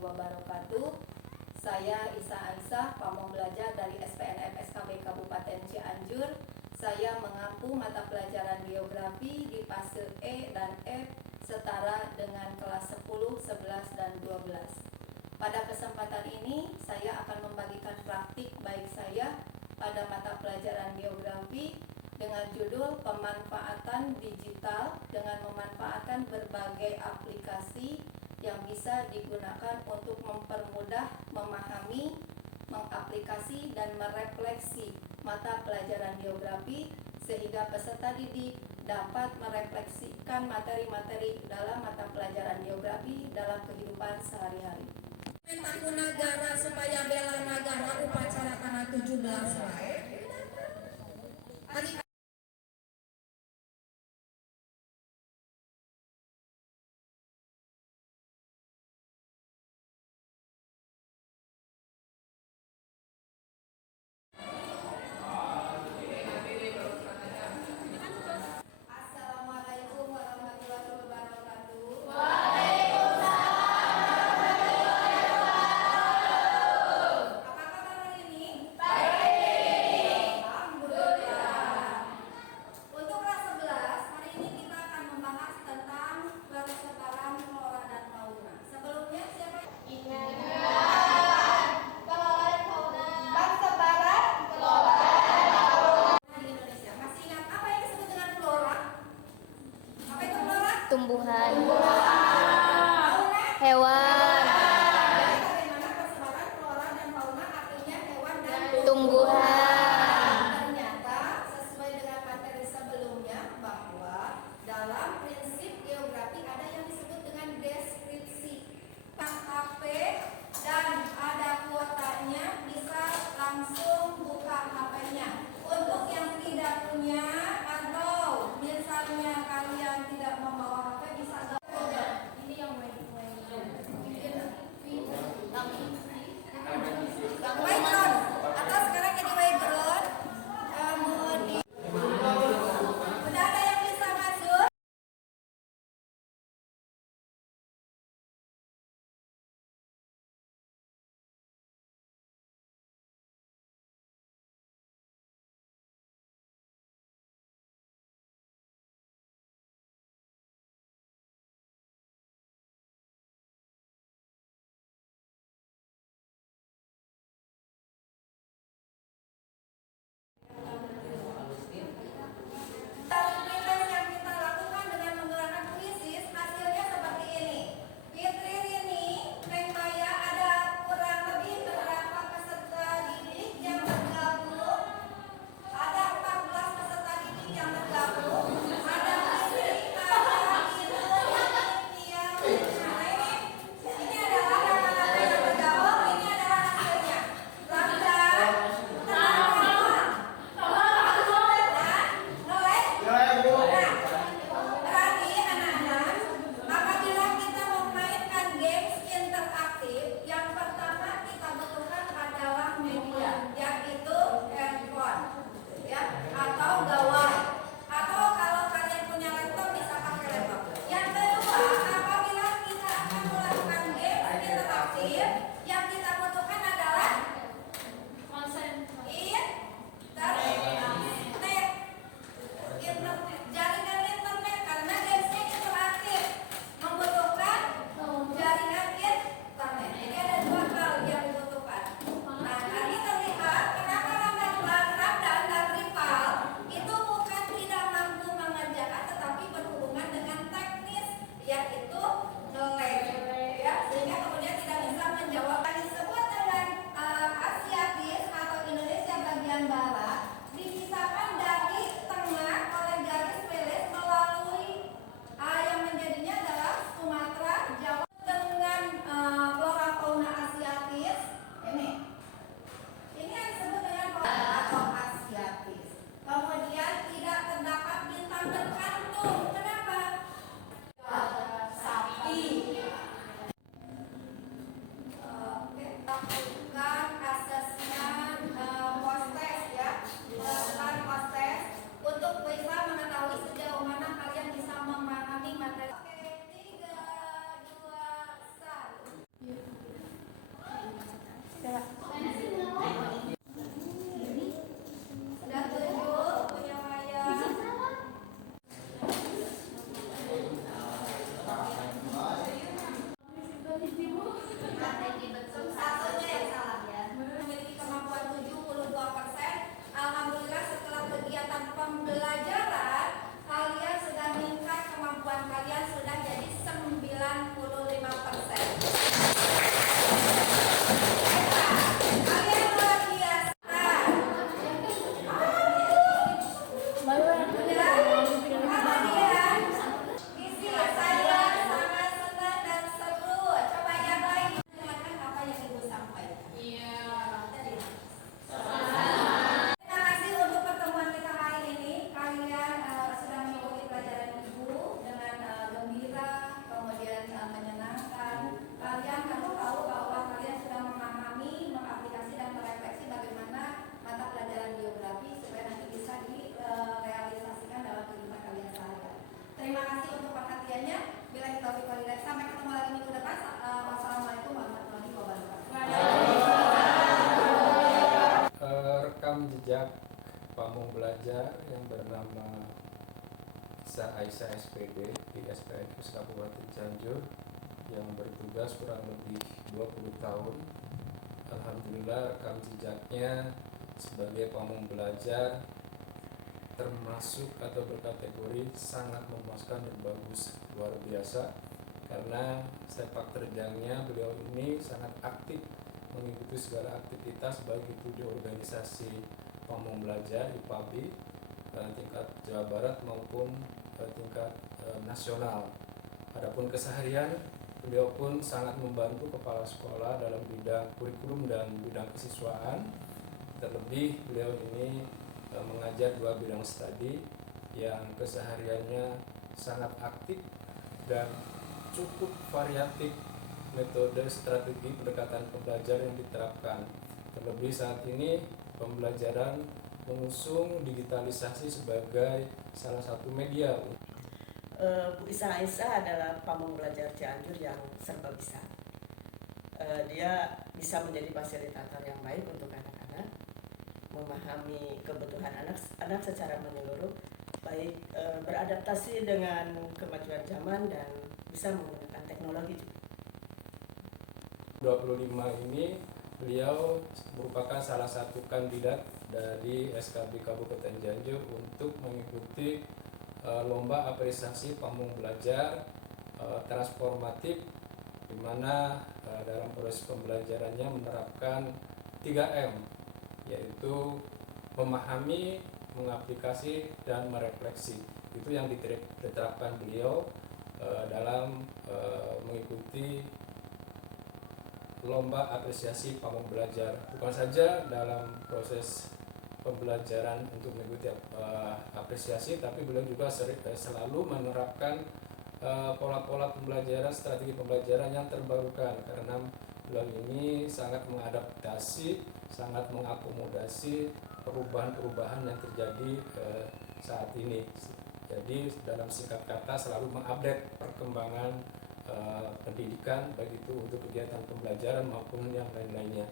wabarakatuh. Saya Isa Aisyah, pamong belajar dari SPNM SKB Kabupaten Cianjur. Saya mengampu mata pelajaran geografi di fase E dan F setara dengan kelas 10, 11, dan 12. Pada kesempatan ini, saya akan membagikan praktik baik saya pada mata pelajaran geografi dengan judul pemanfaatan digital dengan memanfaatkan berbagai aplikasi yang bisa digunakan untuk mempermudah memahami, mengaplikasi, dan merefleksi mata pelajaran geografi sehingga peserta didik dapat merefleksikan materi-materi dalam mata pelajaran geografi dalam kehidupan sehari-hari. Aku negara supaya bela negara upacara tanggal 17 hari. Assalamualaikum warahmatullahi wabarakatuh. Apa kabar hari ini? Baik. Alhamdulillah. Untuk kelas 11, hari ini kita akan membahas tentang persebaran flora dan fauna. Sebelumnya siapa? Ingat. Flora dan fauna. Persebaran flora dan fauna di Indonesia. Masih ingat apa yang disebut dengan flora? Apa itu flora? Tumbuhan, Fauna. hewan, Bagaimana persebaran flora dan fauna artinya hewan dan tumbuhan, ternyata sesuai dengan materi sebelumnya bahwa dalam prinsip geografi ada yang disebut dengan deskripsi. HP dan ada kuotanya bisa langsung buka HP-nya. Untuk yang tidak punya atau misalnya kalian tidak membawa HP bisa pamong belajar yang bernama Isa Aisyah SPD di SPNS Kabupaten Cianjur yang bertugas kurang lebih 20 tahun. Alhamdulillah rekam jejaknya sebagai pamong belajar termasuk atau berkategori sangat memuaskan dan bagus, luar biasa, karena sepak terjangnya beliau ini sangat aktif mengikuti segala aktivitas baik itu di organisasi pamong belajar IPABI tingkat Jawa Barat maupun tingkat nasional. Adapun keseharian, beliau pun sangat membantu kepala sekolah dalam bidang kurikulum dan bidang kesiswaan. Terlebih beliau ini mengajar 2 bidang studi yang kesehariannya sangat aktif dan cukup variatif metode strategi pendekatan pembelajaran yang diterapkan. Terlebih saat ini pembelajaran mengusung digitalisasi sebagai salah satu media. Bu Isa Aisyah adalah pamong belajar Cianjur yang serba bisa. Dia bisa menjadi fasilitator yang baik untuk anak-anak, memahami kebutuhan anak secara menyeluruh, baik beradaptasi dengan kemajuan zaman dan bisa menggunakan teknologi juga. 25 ini beliau merupakan salah satu kandidat dari SKB Kabupaten Cianjur untuk mengikuti lomba apresiasi pamong belajar transformatif, di mana dalam proses pembelajarannya menerapkan 3M, yaitu memahami, mengaplikasi, dan merefleksi. Itu yang diterapkan beliau dalam mengikuti lomba apresiasi pamong belajar, bukan saja dalam proses pembelajaran untuk mengikuti apresiasi, tapi beliau juga selalu menerapkan pola-pola pembelajaran, strategi pembelajaran yang terbarukan, karena beliau ini sangat mengadaptasi, sangat mengakomodasi perubahan-perubahan yang terjadi saat ini. Jadi dalam singkat kata selalu mengupdate perkembangan pendidikan, baik itu untuk kegiatan pembelajaran maupun yang lain-lainnya.